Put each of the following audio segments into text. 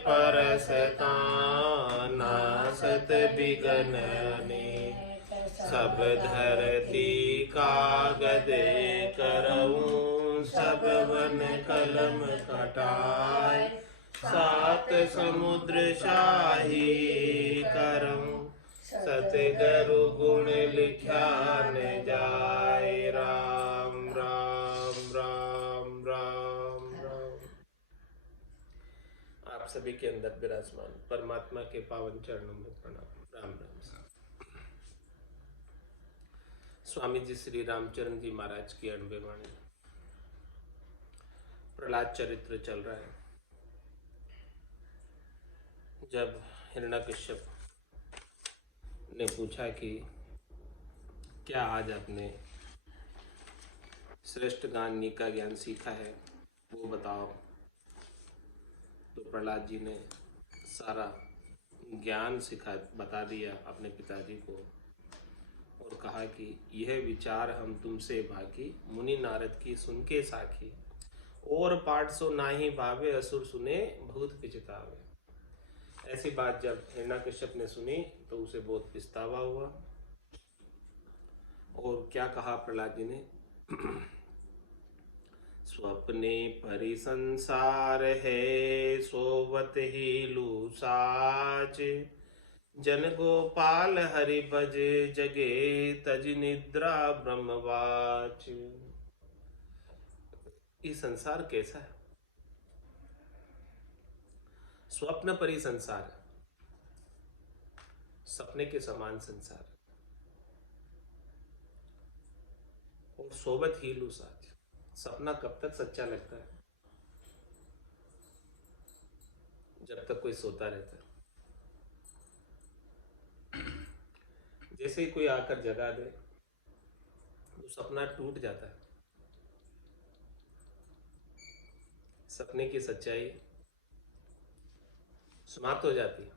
परसता नासत बिगन अनेक सब धरती कागदे करऊं सब वन कलम कटाए सात समुद्र शाही करऊं सतगुरु गुण लिख्या न जाए। राम राम राम राम राम। आप सभी के अंदर विराजमान परमात्मा के पावन चरणों में प्रणाम। राम राम। स्वामी जी श्री रामचरण जी महाराज की अणबे वाणी। प्रहलाद चरित्र चल रहा है। जब हिरण्यकश्यप ने पूछा कि क्या आज आपने श्रेष्ठ ज्ञानी का ज्ञान सीखा है वो बताओ, तो प्रहलाद जी ने सारा ज्ञान बता दिया अपने पिताजी को और कहा कि यह विचार हम तुमसे भागी मुनि नारद की सुन के साखी और पाठ सो नाही भावे असुर सुने भूत पिचतावे। ऐसी बात जब हिरण्यकश्यप ने सुनी तो उसे बहुत पछतावा हुआ और क्या कहा प्रहलाद जी ने स्वप्ने परि संसार है सोवत ही लूसाच जन गोपाल हरि भज जगे तज निद्रा ब्रह्मवाच। ये संसार कैसा है? स्वप्न परि संसार है, सपने के समान संसार और सोबत ही लूसाच। सपना कब तक सच्चा लगता है? जब तक कोई सोता रहता है। जैसे ही कोई आकर जगा दे तो सपना टूट जाता है। सपने की सच्चाई समाप्त हो जाती है।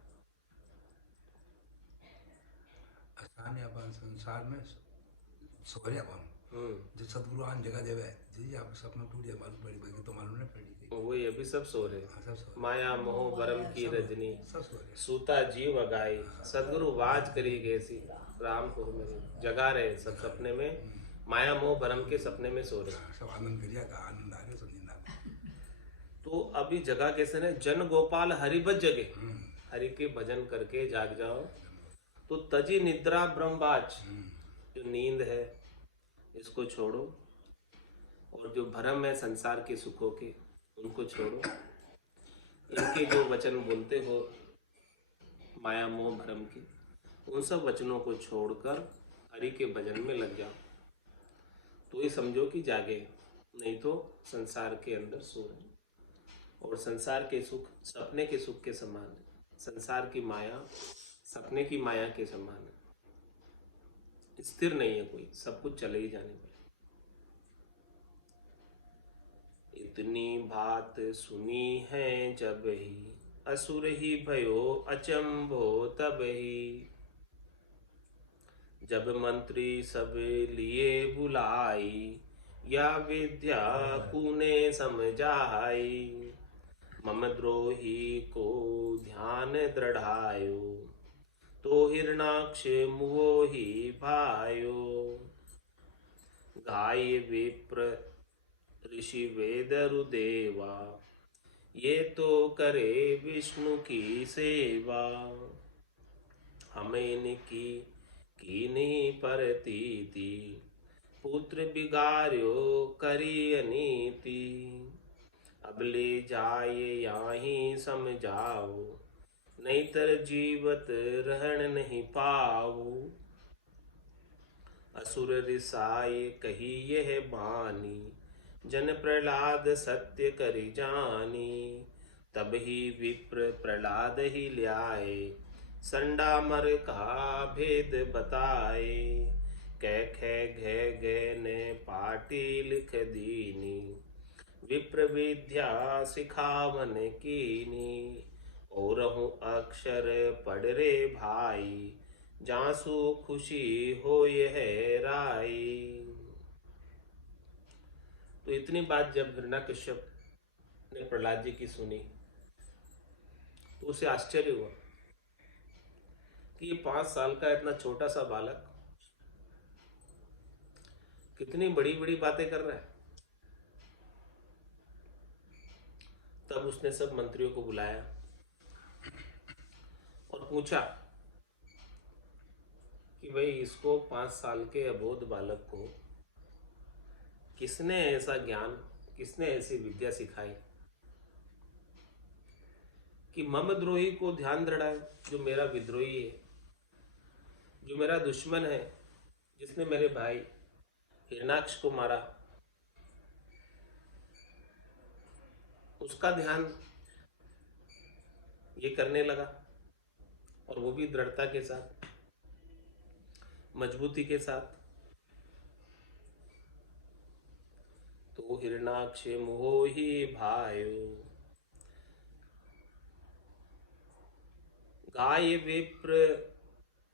असाने अपन संसार में सोरे अपन जो सदगुरु आन जगह देवे जी आप सपना टूट जाए मालूम पड़ी बाकी तो मालूम नहीं पड़ी थी। वो ये भी सब सो रहे। सब सो माया मोह भरम की रजनी सब सो रहे सूता जीव अगाई सदगुरु वाज करी गैसी राम को मेरी जगा रहे सब सपने में। माया मोह भरम के सपने में सो रहे सब आनंद करिया का आनंद आ रहे सब नींद में। तो अभी जगा कैसे ने जन गोपाल हरि भज जगे हरि के भजन करके जाग जाओ तो तजी निद्रा ब्रह्मवाच। जो नींद है इसको छोड़ो और जो भरम है संसार के सुखों के उनको छोड़ो। इनके जो वचन बोलते हो माया मोह भरम के उन सब वचनों को छोड़कर हरि के भजन में लग जाओ तो ये समझो कि जागे, नहीं तो संसार के अंदर सो रहे। और संसार के सुख सपने के सुख के समान है, संसार की माया सपने की माया के समान है। स्थिर नहीं है कोई, सब कुछ चले ही जाने पर। इतनी बात सुनी है जब ही असुर ही भयो अचंभो तब ही जब मंत्री सब लिए बुलाई या विद्या कूने समझाई मम द्रोही को ध्यान दृढ़ायो तो हिरणाक्ष मुओ ही भायो गाय विप्र ऋषि वेद रुदेवा ये तो करे विष्णु की सेवा हमें इनकी कीनी परतीति पुत्र बिगार्यो करी अनीति अब ले जाए याही समझाओ नहीं तर जीवत रहन नहीं पाओ। असुर रिसाए कही यह बानी जन प्रहलाद सत्य करि जानी तब ही विप्र प्रहलाद ही ल्याए संडामर का भेद बताए कह खे घे गे ने पाटी लिख दीनी विप्र विद्या सिखावन कीनी और हूँ अक्षर पढ़ रे भाई जासु खुशी हो यह राई। तो इतनी बात जब हिरण्यकश्यप ने प्रहलाद जी की सुनी तो उसे आश्चर्य हुआ कि ये 5 साल का इतना छोटा सा बालक कितनी बड़ी बड़ी बातें कर रहा है। तब उसने सब मंत्रियों को बुलाया और पूछा कि भाई इसको 5 साल के अबोध बालक को किसने ऐसा ज्ञान, किसने ऐसी विद्या सिखाई कि मम द्रोही को ध्यान दृढ़ाए, जो मेरा विद्रोही है, जो मेरा दुश्मन है, जिसने मेरे भाई हिरणाक्ष को मारा, उसका ध्यान ये करने लगा, और वो भी दृढ़ता के साथ, मजबूती के साथ। तो हिरणाक्ष मोहि भायो गाय विप्र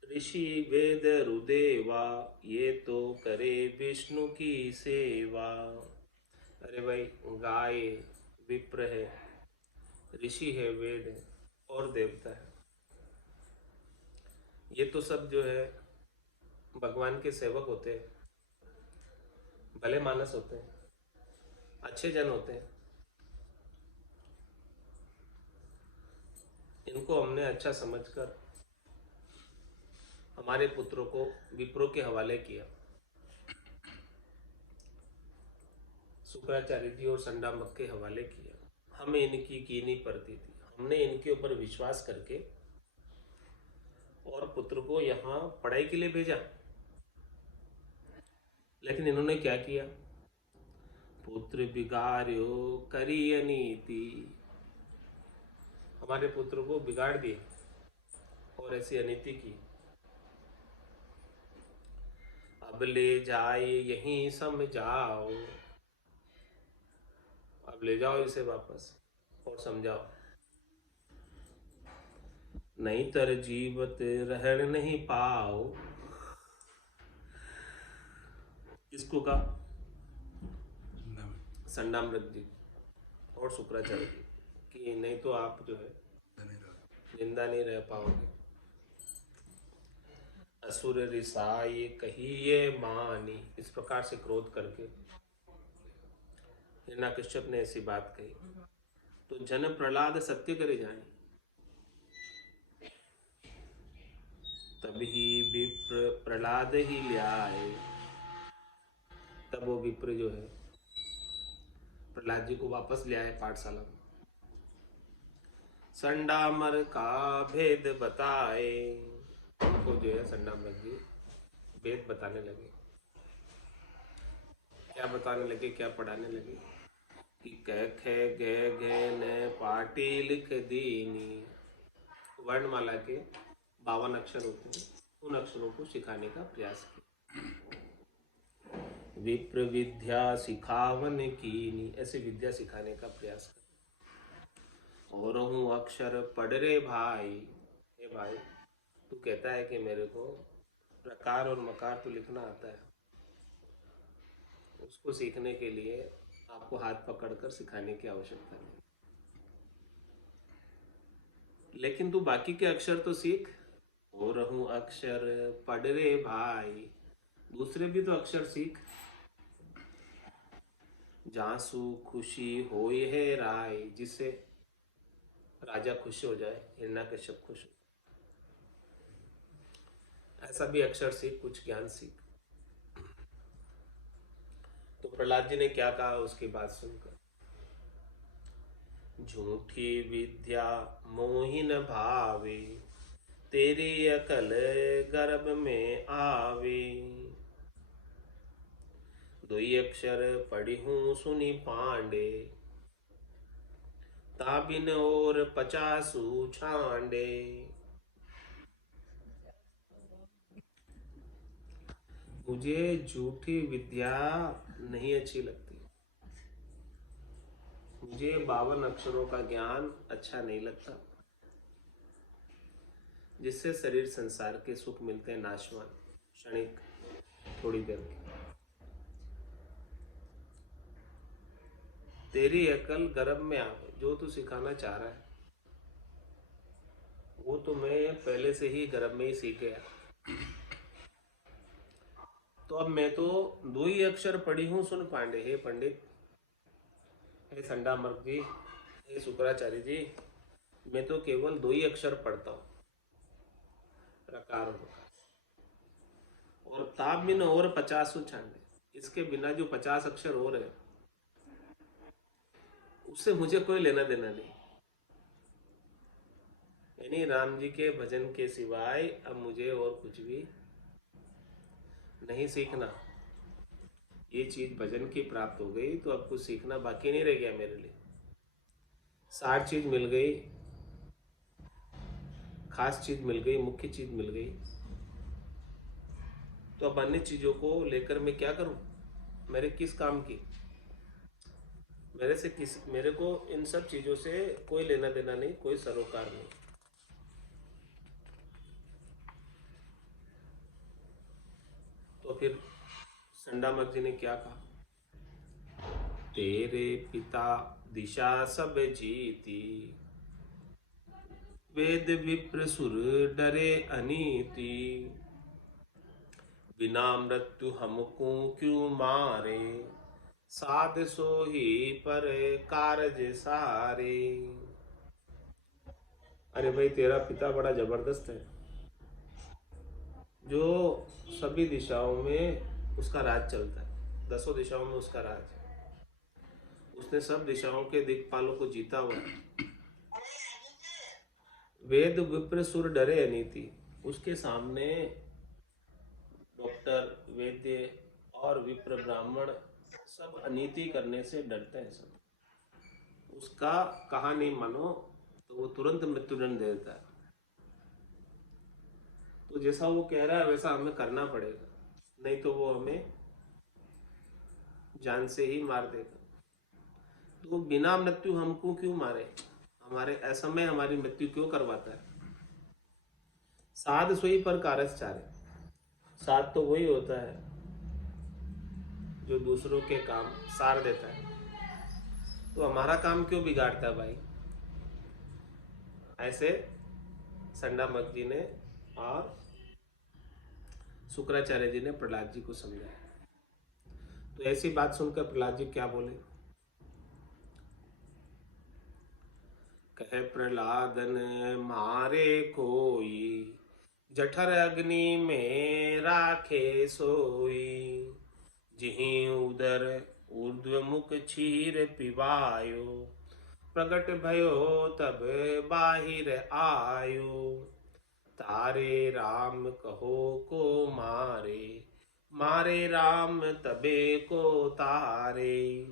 ऋषि वेद रुदेवा, ये तो करे विष्णु की सेवा। अरे भाई, गाय विप्र है, ऋषि है, वेद है और देवता है, ये तो सब जो है भगवान के सेवक होते हैं, भले मानस होते हैं, अच्छे जन होते हैं। इनको हमने अच्छा समझकर हमारे पुत्रों को विप्रो के हवाले किया। शुक्राचार्य जी और संडामक के हवाले किया। हमें इनकी कीनी पड़ती थी, हमने इनके ऊपर विश्वास करके और पुत्र को यहाँ पढ़ाई के लिए भेजा। लेकिन इन्होंने क्या किया? पुत्र बिगाड़ो करी अनीति, हमारे पुत्र को बिगाड़ दिए और ऐसी अनीति की। अब ले जाए यहीं समझाओ, अब ले जाओ इसे वापस और समझाओ, नहीं तर जीवत रहन नहीं पाओ। इसको कहा संडामृत जी और शुक्राचार्य जी कि नहीं तो आप जो है जिंदा नहीं रह पाओगे। असुर रिसाई कहिए मानी, इस प्रकार से क्रोध करके हिरण्यकश्यप ने ऐसी बात कही। तो जन प्रहलाद सत्य करे जाने, तभी विप्र प्रहलाद ही ले आए। तब वो विप्र जो है प्रहलाद जी को वापस ले आए पाठशाला में। संडामर का भेद बताए, उनको जो है संडामर जी भेद बताने लगे। क्या बताने लगे, क्या पढ़ाने लगे कि कह खे गे गे ने पाटी लिख दीनी, वर्णमाला के 52 अक्षर होते हैं, उन अक्षरों को सिखाने का प्रयास किया। विप्र विद्या सिखावन कीनी, ऐसे विद्या सिखाने का प्रयास कर। और हूँ अक्षर पढ़ रे भाई, हे भाई तू कहता है कि मेरे को प्रकार और मकार तो लिखना आता है, उसको सीखने के लिए आपको हाथ पकड़कर सिखाने की आवश्यकता नहीं, लेकिन तू बाकी के अक्षर तो सीख। और हूँ अक्षर पढ़ रे भाई, दूसरे भी तो अक्षर सीख। जासू खुशी होए है राय, जिससे राजा खुश हो जाए, हिरण्यकश्यप खुश हो, ऐसा भी अक्षर सीख, कुछ ज्ञान सीख। तो प्रहलाद जी ने क्या कहा उसकी बात सुनकर, झूठी विद्या मोहिन भावे, तेरी अकल गर्भ में आवे। दुई अक्षर पढ़ी हूँ सुनी पांडे, ताबिन और 50 छांडे। मुझे झूठी विद्या नहीं अच्छी लगती, मुझे 52 अक्षरों का ज्ञान अच्छा नहीं लगता, जिससे शरीर संसार के सुख मिलते हैं नाशवान, क्षणिक, थोड़ी देर के। तेरी अकल गर्भ में आवे, जो तू सिखाना चाह रहा है वो तो मैं पहले से ही गर्भ में ही सीख गया। तो अब मैं तो 2 ही अक्षर पढ़ी हूँ, सुन पांडे, हे पंडित, हे संडामर्क जी, हे शुक्राचार्य जी, मैं तो केवल 2 ही अक्षर पढ़ता हूँ, रकार और मकार। और ताप बिन और 50 छांडे, इसके बिना जो 50 अक्षर और है उससे मुझे कोई लेना देना नहीं। यानी राम जी के भजन के सिवाय अब मुझे और कुछ भी नहीं सीखना। ये चीज भजन की प्राप्त हो गई तो अब कुछ सीखना बाकी नहीं रह गया मेरे लिए। 60 चीज मिल गई, खास चीज मिल गई, मुख्य चीज मिल गई। तो अब अन्य चीजों को लेकर मैं क्या करूं? मेरे किस काम की? मेरे को इन सब चीजों से कोई लेना देना नहीं, कोई सरोकार नहीं। तो फिर संडामक जी ने क्या कहा? तेरे पिता दिशा सब जीती, वेद विप्र सुर डरे अनीति, बिना मृत्यु हमको क्यों मारे, साध सो ही पर कारज सारे। अरे भाई, तेरा पिता बड़ा जबरदस्त है, जो सभी दिशाओं में उसका राज चलता है, 10 दिशाओं में उसका राज है। उसने सब दिशाओं के दिक्पालों को जीता हुआ है। वेद विप्र सुर डरे अनीति, उसके सामने डॉक्टर, वैद्य और विप्र ब्राह्मण सब अनीति करने से डरते हैं। सब उसका कहा नहीं मानो तो वो तुरंत मृत्युदंड दे देता है। तो जैसा वो कह रहा है वैसा हमें करना पड़ेगा, नहीं तो वो हमें जान से ही मार देगा। तो बिना मृत्यु हमको क्यों मारे, हमारे असमय हमारी मृत्यु क्यों करवाता है। साध सोई पर कारज चारे, साध तो वही होता है जो दूसरों के काम सार देता है। तो हमारा काम क्यों बिगाड़ता है भाई? ऐसे संडामक जी ने और शुक्राचार्य जी ने प्रहलाद जी को समझाया। तो ऐसी बात सुनकर प्रहलाद जी क्या बोले? कहे प्रहलादन मारे कोई, जठर अग्नि में राखे सोई, जिहि उदर ऊर्ध्व मुख क्षीर पिवायो, प्रगट भयो तब बाहिर आयो, तारे राम कहो को मारे, मारे राम तबे को तारे,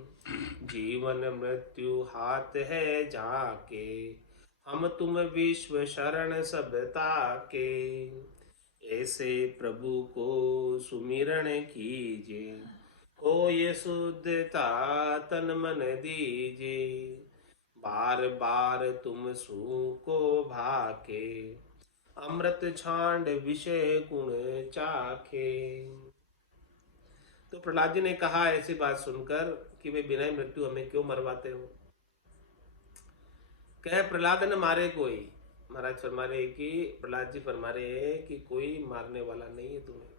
जीवन मृत्यु हाथ है जाके, हम तुम विश्व शरण सब ताके, ऐसे प्रभु को सुमिरन कीजे, हो ये शुद्धता तन मन दीजे, बार बार तुम सू को भाके, अमृत छांड विषय गुण चाखे। तो प्रहलाद जी ने कहा ऐसी बात सुनकर कि वे बिना मृत्यु हमें क्यों मरवाते हो। कहे प्रहलाद ने मारे कोई, महाराज फरमा रहे कि प्रहलाद जी फरमा रहे हैं कि कोई मारने वाला नहीं है तुम्हें।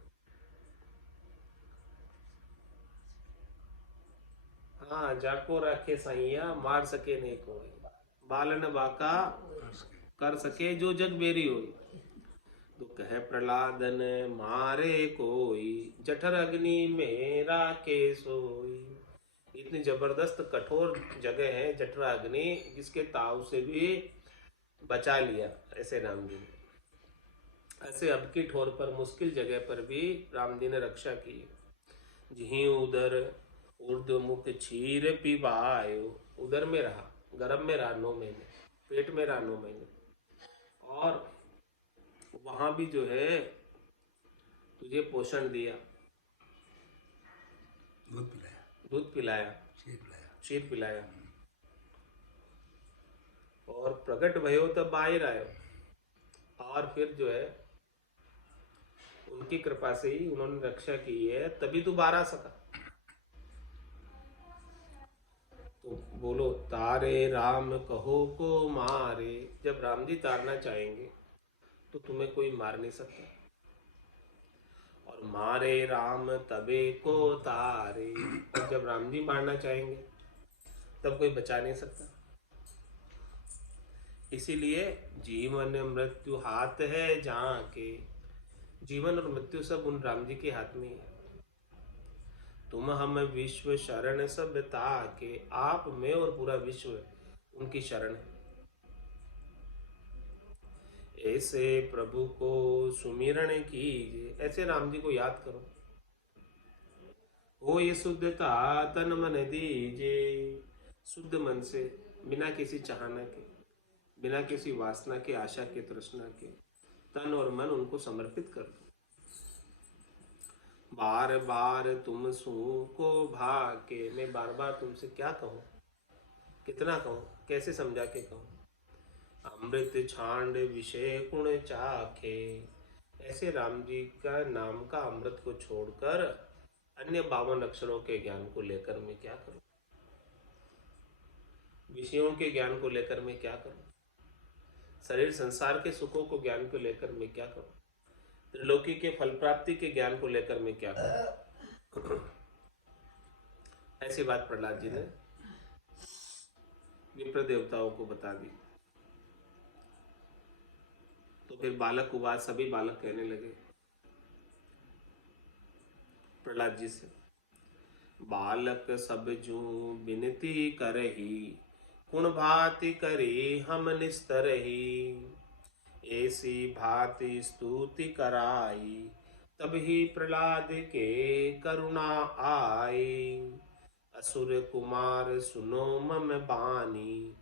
हाँ, जाको रखे साइया, मार सके नहीं कोई, बालन बाका कर सके जो जग बेरी होई। तो कहे प्रहलादन मारे कोई, जठर अग्नि में राखे सोई। इतनी जबरदस्त कठोर जगह है जठर अग्नि, जिसके ताव से भी बचा लिया ऐसे राम जी ने। ऐसे अब की ठोर पर मुश्किल जगह पर भी राम जी ने रक्षा की। जिहि उदर ऊर्ध्व मुख क्षीर पिबायो, उदर में रहा, गर्भ में रहा 9 महीने, पेट में रहा 9 महीने, और वहां भी जो है तुझे पोषण दिया, दूध पिलाया, क्षीर पिलाया, और प्रकट भयो तब बाहर आयो, और फिर जो है उनकी कृपा से ही उन्होंने रक्षा की है, तभी तू बाहर आ सका। तो बोलो, तारे राम कहो को मारे, जब राम जी तारना चाहेंगे तो तुम्हें कोई मार नहीं सकता। और मारे राम तबे को तारे, और जब राम जी मारना चाहेंगे तब कोई बचा नहीं सकता। इसीलिए जीवन मृत्यु हाथ है जहाँ के, जीवन और मृत्यु सब उन राम जी के हाथ में ही है। तुम हम विश्व शरण सब ताके, आप मैं और पूरा विश्व उनकी शरण है। ऐसे प्रभु को सुमिरण कीजिए, ऐसे राम जी को याद करो। हो ये शुद्धता तन मन दीजिए, शुद्ध मन से, बिना किसी चाहना के, बिना किसी वासना के, आशा के, तृष्णा के, तन और मन उनको समर्पित कर दो। बार बार तुम सू को भाके, मैं बार बार तुमसे क्या कहूँ, कितना कहूँ, कैसे समझा के कहूँ। अमृत छांड विषय गुण चाखे, ऐसे राम जी का नाम का अमृत को छोड़कर अन्य 52 अक्षरों के ज्ञान को लेकर मैं क्या करूं, विषयों के ज्ञान को लेकर मैं क्या करूं, शरीर संसार के सुखों को ज्ञान को लेकर मैं क्या करूं, त्रिलोकी के फल प्राप्ति के ज्ञान को लेकर मैं क्या करूं। ऐसी बात प्रहलाद जी ने विप्र देवताओं को बता दी। तो फिर बालक उवाच, सभी बालक कहने लगे प्रहलाद जी से, बालक सब जू विनती करही, कुण भांति करी हम निस्तरही, ऐसी भांति स्तुति कराई, तभी प्रहलाद के करुणा आई। असुर कुमार सुनो मम बानी,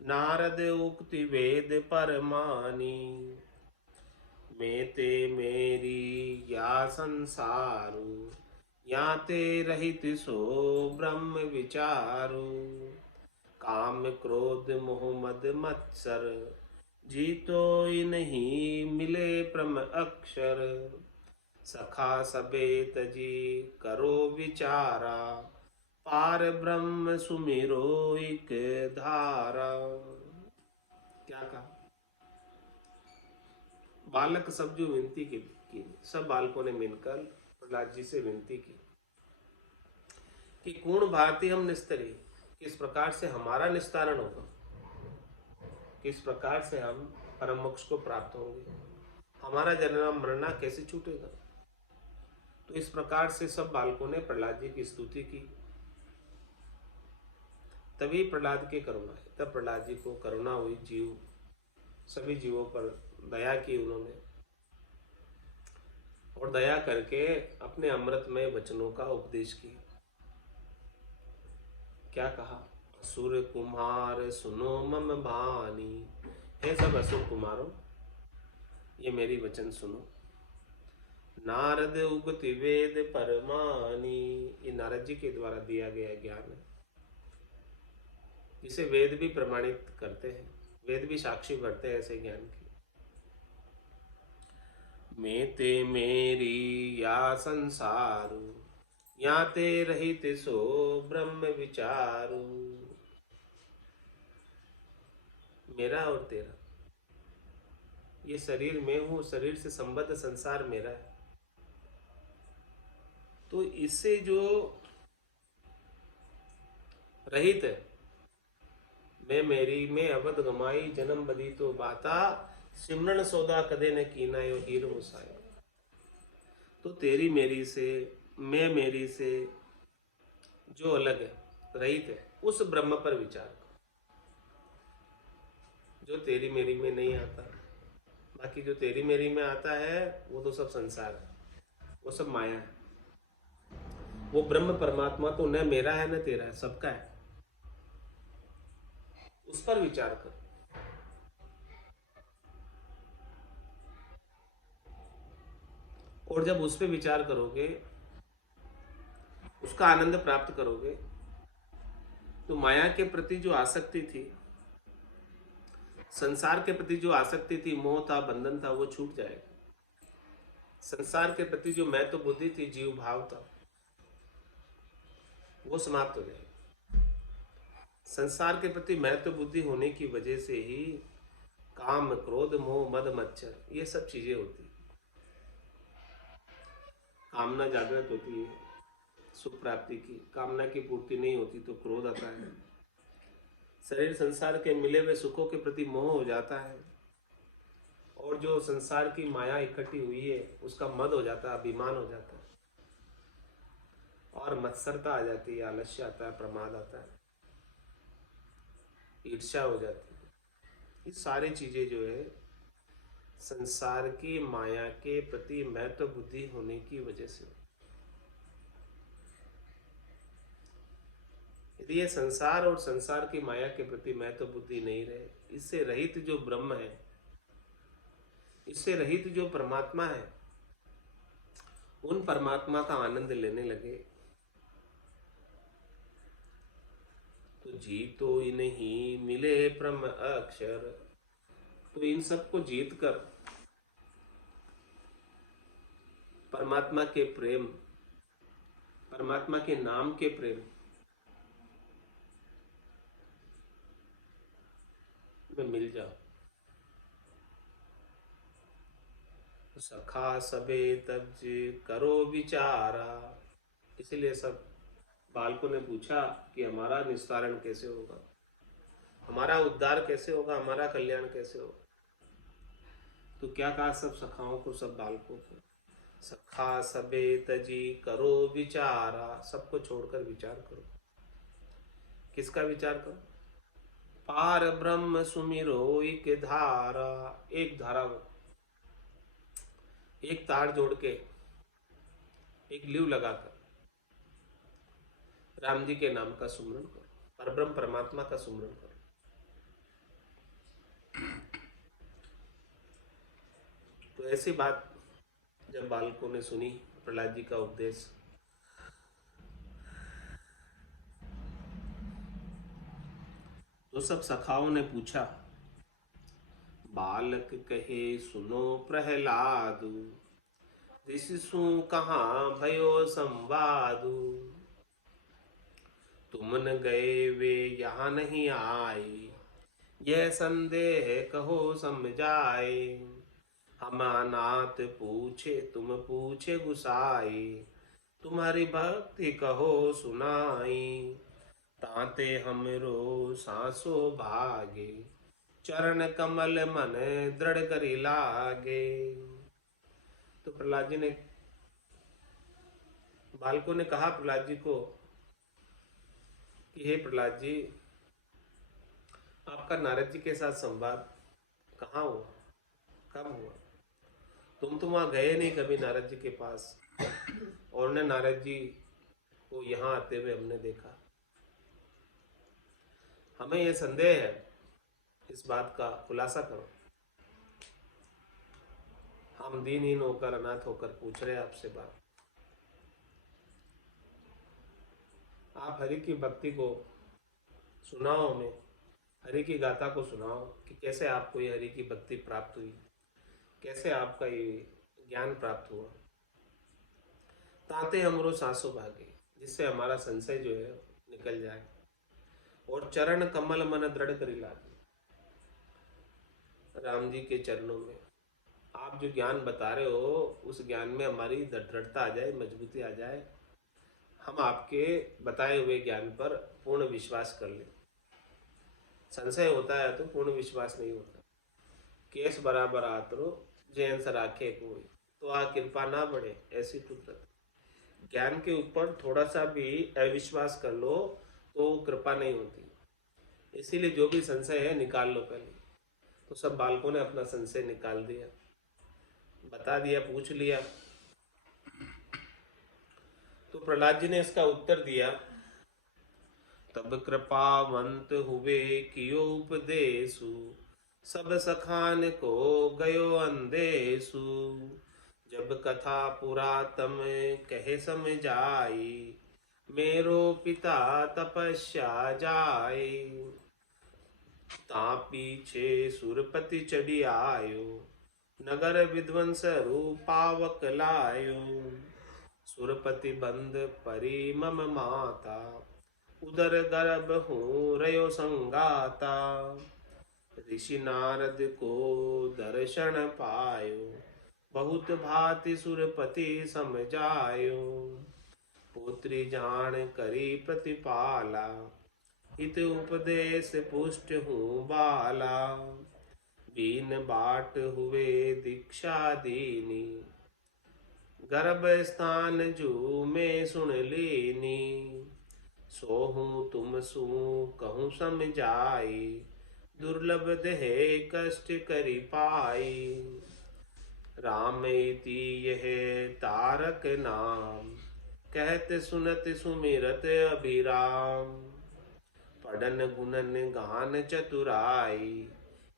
नारद उक्ति वेद परमानी, मैं ते मेरी या संसारू, या ते रहित सो ब्रह्म विचारू, काम क्रोध मोह मद मत्सर, जीतो नहीं मिले परम अक्षर, सखा सबे तजी करो विचारा, पार ब्रह्म सुमिरो एक धारा। क्या कहा, बालक सब जो विनती की, सब बालकों ने मिलकर प्रहलाद जी से विनती की कि कौन भारती हम निस्तरी, किस प्रकार से हमारा निस्तारण होगा, किस प्रकार से हम परम मोक्ष को प्राप्त होंगे, हमारा जन्म मरना कैसे छूटेगा। तो इस प्रकार से सब बालकों ने प्रहलाद जी की स्तुति की। तभी प्रहलाद की करुणा है, तब प्रहलाद जी को करुणा हुई, जीव सभी जीवों पर दया की उन्होंने, और दया करके अपने अमृतमय वचनों का उपदेश किया। क्या कहा, असुर कुमार सुनो मम बानी, हे सब असुर कुमारों ये मेरी वचन सुनो। नारद उगति वेद परमानी, ये नारद जी के द्वारा दिया गया ज्ञान है जिसे वेद भी प्रमाणित करते हैं, वेद भी साक्षी भरते हैं ऐसे ज्ञान की। मैं ते मेरी या संसारू, या ते रहित सो ब्रह्म विचारू, मेरा और तेरा, ये शरीर मैं हूं, शरीर से संबद्ध संसार मेरा है। तो इससे जो रहित है, मैं मेरी में अवध गमाई, जन्म बदी तो बाता, सिमरन सौदा कदे न कीना यो हीर मुसाया। तो तेरी मेरी से, मैं मेरी से जो अलग है, रहित है, उस ब्रह्म पर विचार करो जो तेरी मेरी में नहीं आता। बाकी जो तेरी मेरी में आता है वो तो सब संसार है, वो सब माया है। वो ब्रह्म परमात्मा तो न मेरा है न तेरा है, सबका है, उस पर विचार करो। और जब उस पर विचार करोगे, उसका आनंद प्राप्त करोगे, तो माया के प्रति जो आसक्ति थी, संसार के प्रति जो आसक्ति थी, मोह था, बंधन था, वो छूट जाएगा। संसार के प्रति जो मैं तो बुद्धि थी, जीव भाव था, वो समाप्त हो जाएगा। संसार के प्रति मैं तो बुद्धि होने की वजह से ही काम क्रोध मोह मद मच्छर, ये सब चीजें होती। कामना जागृत होती है सुख प्राप्ति की, कामना की पूर्ति नहीं होती तो क्रोध आता है, शरीर संसार के मिले हुए सुखों के प्रति मोह हो जाता है, और जो संसार की माया इकट्ठी हुई है उसका मद हो जाता है, अभिमान हो जाता है, और मत्सरता आ जाती है, आलस्य आता है, प्रमाद आता है, ईर्ष्या हो जाती है। ये सारी चीजें जो है संसार की माया के प्रति महत्व बुद्धि होने की वजह से। यदि ये संसार और संसार की माया के प्रति महत्व बुद्धि नहीं रहे, इससे रहित जो ब्रह्म है, इससे रहित जो परमात्मा है, उन परमात्मा का आनंद लेने लगे तो जी तो इन्हीं मिले ब्रह्म अक्षर। तो इन सबको जीत कर परमात्मा के प्रेम, परमात्मा के नाम के प्रेम में मिल जाओ। सखा सबे तब करो विचारा। इसलिए सब बालकों ने पूछा कि हमारा निस्तारण कैसे होगा, हमारा उद्धार कैसे होगा, हमारा कल्याण कैसे होगा। तो क्या कहा सब सखाओं को, सब बालकों को, सखा सबे तजी करो विचारा। सबको छोड़कर विचार करो। किसका विचार करो? पार ब्रह्म सुमिरो एक धारा। एक धारा को, एक तार जोड़ के, एक लीव लगाकर राम जी के नाम का सुमरन करो, परब्रह्म परमात्मा का सुमरन करो। तो ऐसी बात जब बालकों ने सुनी प्रहलाद जी का उपदेश, तो सब सखाओं ने पूछा, बालक कहे सुनो प्रहलादु, ऋषिसु कहाँ भयो संवादु। तुमन गए वे यहाँ नहीं आए, यह संदेह कहो समझाए। हम अनाथ पूछे तुम पूछे गुसाई, तुम्हारी भक्ति कहो सुनाई। ताते हमरो सांसो भागे, चरण कमल मन दृढ़ करी लागे। तो प्रहलाद जी ने, बालकों ने कहा प्रहलाद जी को कि हे प्रहलाद जी, आपका नारद जी के साथ संवाद कहाँ हुआ, कब हुआ? तुम तो वहां गए नहीं कभी नारद जी के पास, और ने नारद जी को यहाँ आते हुए हमने देखा। हमें यह संदेह है, इस बात का खुलासा करो। हम दीनहीन होकर, अनाथ होकर पूछ रहे हैं आपसे बात। आप हरि की भक्ति को सुनाओ, हमें हरि की गाथा को सुनाओ कि कैसे आपको ये हरि की भक्ति प्राप्त हुई, कैसे आपका ये ज्ञान प्राप्त हुआ। ताते हमरो सांसों भागे, जिससे हमारा संशय जो है निकल जाए, और चरण कमल मन दृढ़ करी लागे। राम जी के चरणों में आप जो ज्ञान बता रहे हो, उस ज्ञान में हमारी दृढ़ता आ जाए, मजबूती आ जाए, हम आपके बताए हुए ज्ञान पर पूर्ण विश्वास कर लें। संशय होता है तो पूर्ण विश्वास नहीं होता। केस बराबर आतरो जैन सराखे कोई, तो आ कृपा ना बढ़े ऐसी कुदरत। ज्ञान के ऊपर थोड़ा सा भी अविश्वास कर लो तो कृपा नहीं होती। इसीलिए जो भी संशय है निकाल लो पहले। तो सब बालकों ने अपना संशय निकाल दिया, बता दिया, पूछ लिया। तो प्रहलाद जी ने इसका उत्तर दिया, तब कृपावंत हुए कियो उपदेशु, सब सखान को गयो अंदेशु। जब कथा पुरातम कहे समझाई, मेरो पिता तपस्या जाए। ता पीछे सुरपति चढ़ी आयो, नगर विध्वंस रूपावक लायो। सुरपति बंद परी मम माता, उदर गर्भ हूँ रयो संगाता। ऋषि नारद को दर्शन पायो, बहुत भांति सुरपति समझायो। पुत्री जान करी प्रतिपाला, हित उपदेश पुष्ट हूँ बाला। बीन बाट हुए दीक्षा दीनी, गर्भ स्थान जू में सुन लेनी। सोहूँ तुम सू कहूँ समझाई, दुर्लभ देह कष्ट करि पाई। राम इति यह तारक नाम, कहत सुनत सुमिरत अभिराम। पढ़न गुणन गान चतुराई,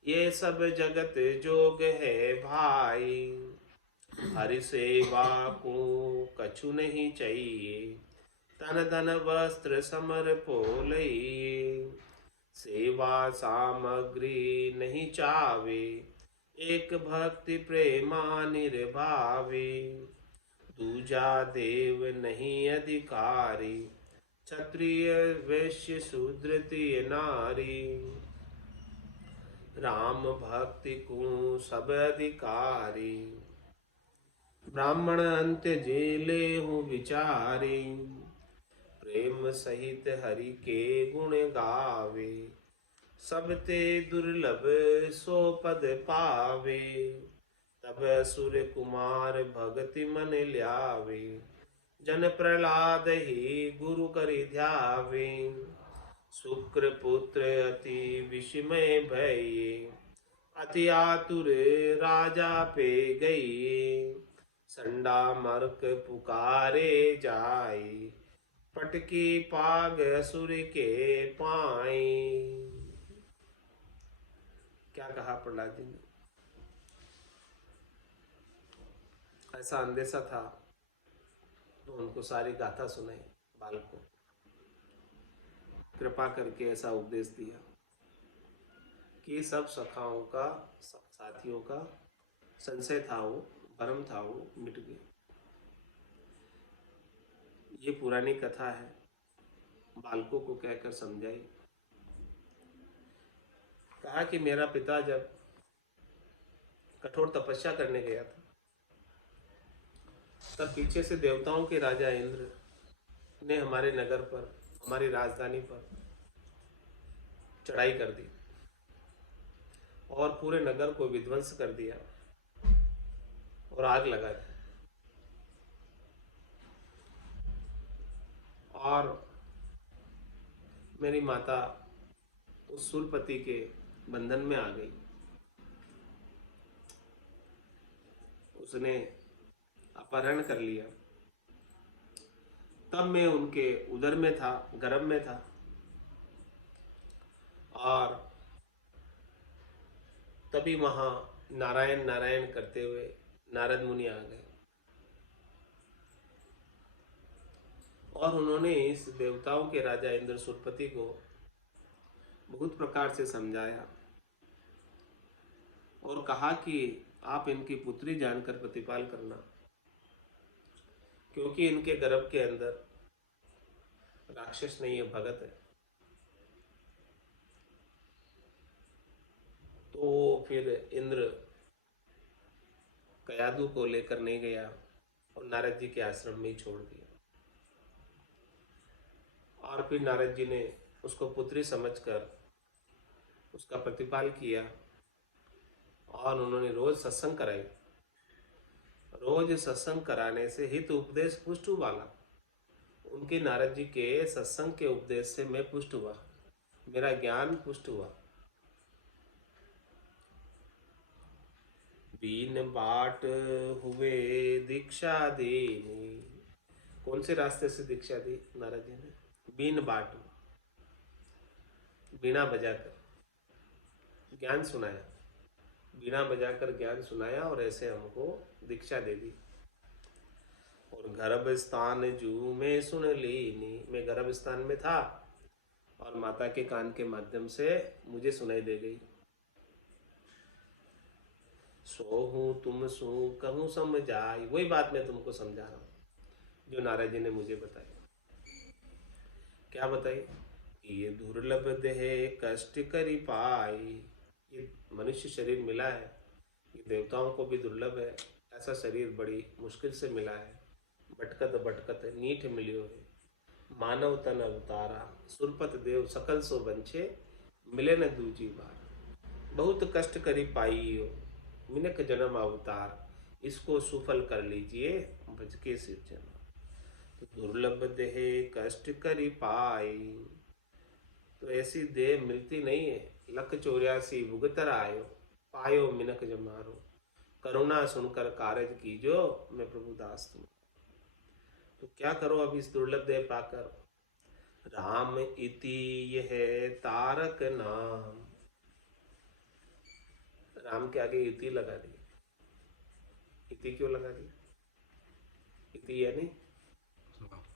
ये सब जगत जोग है भाई। हरि सेवा को कछु नहीं चाहिए, तन धन वस्त्र समर पोलइए। सेवा सामग्री नहीं चावे, एक भक्ति प्रेमा निर्भावे। दूजा देव नहीं अधिकारी, क्षत्रिय वैश्य शूद्र तिय नारी। राम भक्ति को सब अधिकारी, ब्राह्मण अंत्य जेले हूँ विचारी। प्रेम सहित हरि के गुण गावे, सब ते दुर्लभ सो पद पावे। तब असुर कुमार भगति मन ल्यावे, जन प्रहलाद ही गुरु करि ध्यावे। शुक्र पुत्र अति विस्मय भये, अति आतुर राजा पे गई। संडा मर्क पुकारे जाई, पटकी पाग असुर के पाई। क्या कहा प्रहलाद जी ने? ऐसा अंदेशा था तो उनको सारी गाथा सुनाई बालक को, कृपा करके ऐसा उपदेश दिया कि सब सखाओं का, साथियों का संशय था, वो भ्रम था, वो मिट गया। ये पुरानी कथा है, बालकों को कहकर समझाई। कहा कि मेरा पिता जब कठोर तपस्या करने गया था, तब पीछे से देवताओं के राजा इंद्र ने हमारे नगर पर, हमारी राजधानी पर चढ़ाई कर दी और पूरे नगर को विध्वंस कर दिया और आग लगा दी। और मेरी माता उस सूरपति के बंधन में आ गई। उसने अपहरण कर लिया। तब मैं उनके उदर में था, गर्भ में था, और तभी वहां नारायण नारायण करते हुए नारद मुनि आ गए और उन्होंने इस देवताओं के राजा इंद्र सूरपति को बहुत प्रकार से समझाया और कहा कि आप इनकी पुत्री जानकर प्रतिपाल करना, क्योंकि इनके गर्भ के अंदर राक्षस नहीं है, भगत है। तो फिर इंद्र कयादु को लेकर नहीं गया और नारद जी के आश्रम में ही छोड़ दिया। और फिर नारद जी ने उसको पुत्री समझकर उसका प्रतिपाल किया और उन्होंने रोज सत्संग कराई। रोज सत्संग कराने से हित उपदेश पुष्ट हुआ। उनके नारद जी के सत्संग के उपदेश से मैं पुष्ट हुआ, मेरा ज्ञान पुष्ट हुआ। बीन बाट हुए दीक्षा देनी। कौन से रास्ते से दीक्षा दी नारद जी ने? बीन बाट, बीना बजाकर ज्ञान सुनाया, बीना बजाकर ज्ञान सुनाया और ऐसे हमको दीक्षा दे दी। और गर्भ स्थान जू में सुन लीनी। मैं गर्भ स्थान में था और माता के कान के माध्यम से मुझे सुनाई दे गई। सोहूं तुम सू कहूं समझाई। वही बात मैं तुमको समझा रहा हूं जो नारद जी ने मुझे बताई। क्या बताई? कि ये दुर्लभ देह कष्ट करि पाई, ये मनुष्य शरीर मिला है, ये देवताओं को भी दुर्लभ है, ऐसा शरीर बड़ी मुश्किल से मिला है। भटकत भटकत नीठ मिलियो है, मानव तन अवतारा, सुरपत देव सकल सो बंछे, मिले न दूजी बार। बहुत कष्ट करी पाइयो, मिनक जन्म अवतार, इसको सुफल कर लीजिए, बज के सिरजना। तो दुर्लभ देह कष्ट करी पाई, तो ऐसी देह मिलती नहीं है। लख 84 भुगतर आयो, पायो मिनक जमारो, करुणा सुनकर कारज कीजो, मैं प्रभु दास तुम। तो क्या करो अब इस दुर्लभ देह पाकर। राम इति यह तारक नाम, राम के आगे इति लगा दी। इति क्यों लगा दी? इति यानी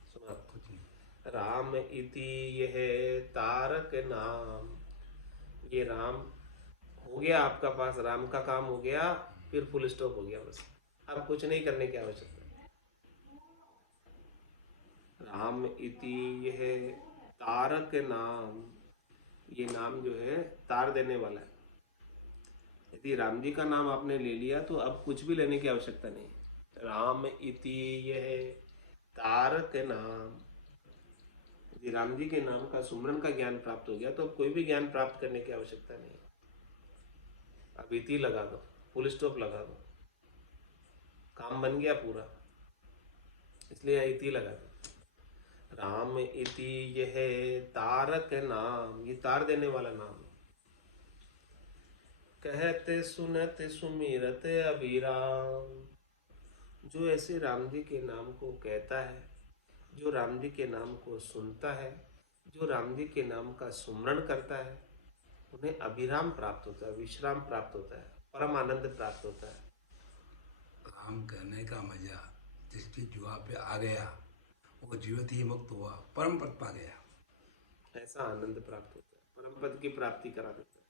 सुना। राम इति यह तारक नाम, ये राम हो गया आपका पास, राम का काम हो गया, फिर फुल स्टॉप हो गया बस। अब कुछ नहीं करने की आवश्यकता। राम इति यह तारक नाम, ये नाम जो है तार देने वाला है। यदि राम जी का नाम आपने ले लिया तो अब कुछ भी लेने की आवश्यकता नहीं। राम इति यह तारक नाम, यदि राम जी के नाम का सुमरन का ज्ञान प्राप्त हो गया तो अब कोई भी ज्ञान प्राप्त करने की आवश्यकता नहीं। अब इति लगा दो, फुल स्टॉप लगा दो, काम बन गया पूरा, इसलिए इति लगा दो। राम इति यह तारक नाम, ये तार देने वाला नाम। कहते सुनत सुमिरत अभिराम, जो ऐसे राम जी के नाम को कहता है, जो राम जी के नाम को सुनता है, जो राम जी के नाम का सुमरण करता है, उन्हें अभिराम प्राप्त होता है, विश्राम प्राप्त होता है, परम आनंद प्राप्त होता है। राम कहने का मजा जिसकी जुआ पे आ गया वो जीवित ही मुक्त हुआ, परम पद पा गया। ऐसा आनंद प्राप्त होता है, परम पद की प्राप्ति करा देता है,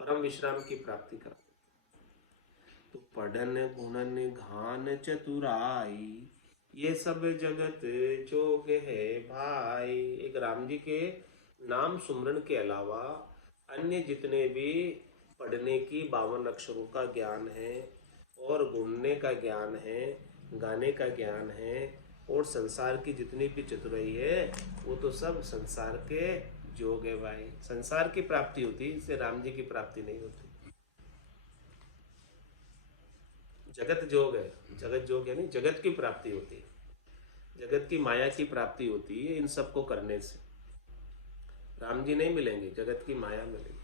परम विश्राम की प्राप्ति करा देता है। तो पढ़न गुणन घान चतुराई, ये सब जगत जोग है भाई। एक राम जी के नाम सुमरन के अलावा अन्य जितने भी पढ़ने की 52 अक्षरों का ज्ञान है और गुणने का ज्ञान है, गाने का ज्ञान है और संसार की जितनी भी चतुराई है, वो तो सब संसार के जोग है भाई। संसार की प्राप्ति होती है, इससे राम जी की प्राप्ति नहीं होती। जगत जोग है, जगत जोग यानी जगत की प्राप्ति होती है, जगत की माया की प्राप्ति होती है इन सबको करने से। राम जी नहीं मिलेंगे, जगत की माया मिलेगी।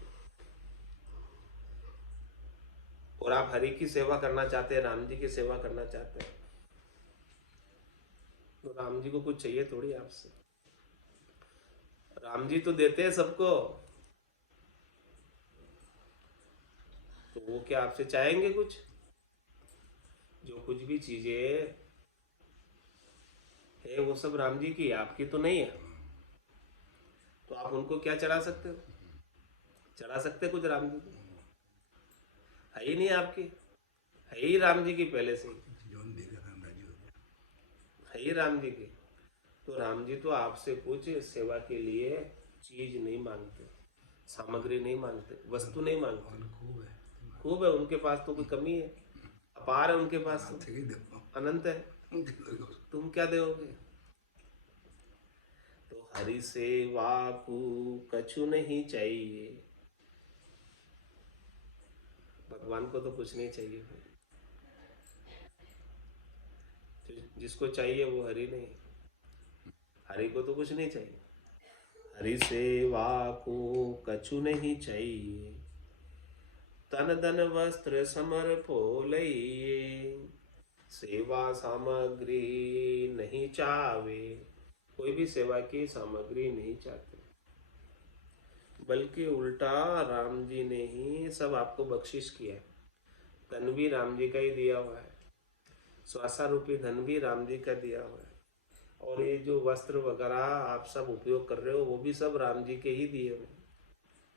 और आप हरि की सेवा करना चाहते हैं, राम जी की सेवा करना चाहते हैं, तो राम जी को कुछ चाहिए थोड़ी आपसे। राम जी तो देते हैं सबको, तो वो क्या आपसे चाहेंगे कुछ? जो कुछ भी चीजें है वो सब राम जी की है, आपकी तो नहीं है। तो आप उनको क्या चढ़ा सकते हो? चढ़ा सकते कुछ राम जी को? है ही नहीं आपकी, है ही राम जी की पहले से ही, जोन देगा राम राजी हो गया। है ही राम जी की। तो राम जी तो आपसे कुछ सेवा के लिए चीज नहीं मांगते, सामग्री नहीं मांगते, वस्तु नहीं मांगते। और खूब है, खूब है उनके पास, तो कोई कमी है? अपार है उनके पास, तो ठीक ही देखो अनंत है, तुम क्या दोगे? तो हरि सेवा को कछु नहीं चाहिए, भगवान को तो कुछ नहीं चाहिए। जिसको चाहिए वो हरि नहीं, हरि को तो कुछ नहीं चाहिए। हरि सेवा को कछु नहीं चाहिए, तन धन वस्त्र समर फोलइए, सेवा सामग्री नहीं चावे। कोई भी सेवा की सामग्री नहीं चाहते, बल्कि उल्टा राम जी ने ही सब आपको बख्शिश किया है। धन भी राम जी का ही दिया हुआ है, श्वासा रूपी धन भी राम जी का दिया हुआ है, और ये जो वस्त्र वगैरह आप सब उपयोग कर रहे हो वो भी सब राम जी के ही दिए हुए।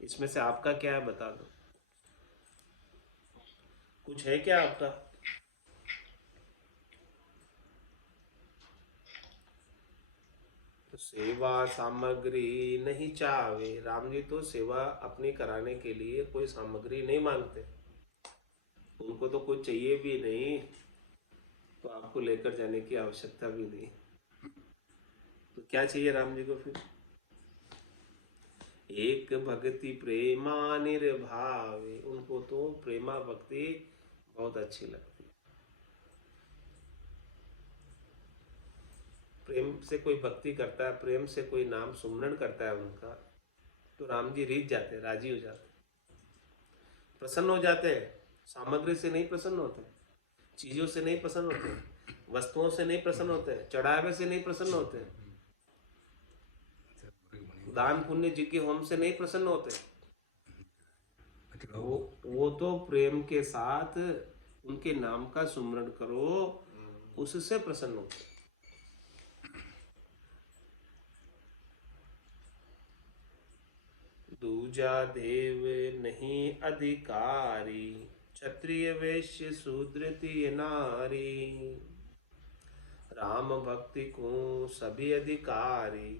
इसमें से आपका क्या है बता दो, कुछ है क्या आपका? तो सेवा सामग्री नहीं चाहे। राम जी तो सेवा अपनी कराने के लिए कोई सामग्री नहीं मांगते, उनको तो कुछ चाहिए भी नहीं, तो आपको लेकर जाने की आवश्यकता भी नहीं। तो क्या चाहिए राम जी को फिर? एक भक्ति प्रेमा निर्भावे, उनको तो प्रेमा भक्ति बहुत अच्छी लगती है। प्रेम से कोई भक्ति करता है, प्रेम से कोई नाम सुमरण करता है उनका, तो राम जी रीझ जाते हैं, राजी हो जाते हैं, प्रसन्न हो जाते हैं। सामग्री से नहीं प्रसन्न होते, चीजों से नहीं प्रसन्न होते, वस्तुओं से नहीं प्रसन्न होते, चढ़ावे से नहीं प्रसन्न होते, दान पुण्य जी के होम से नहीं प्रसन्न होते। वो तो प्रेम के साथ उनके नाम का सुमरण करो, उससे प्रसन्न होते। दूजा देव नहीं अधिकारी, क्षत्रिय वैश्य शूद्र तीय नारी। राम भक्ति को सभी अधिकारी,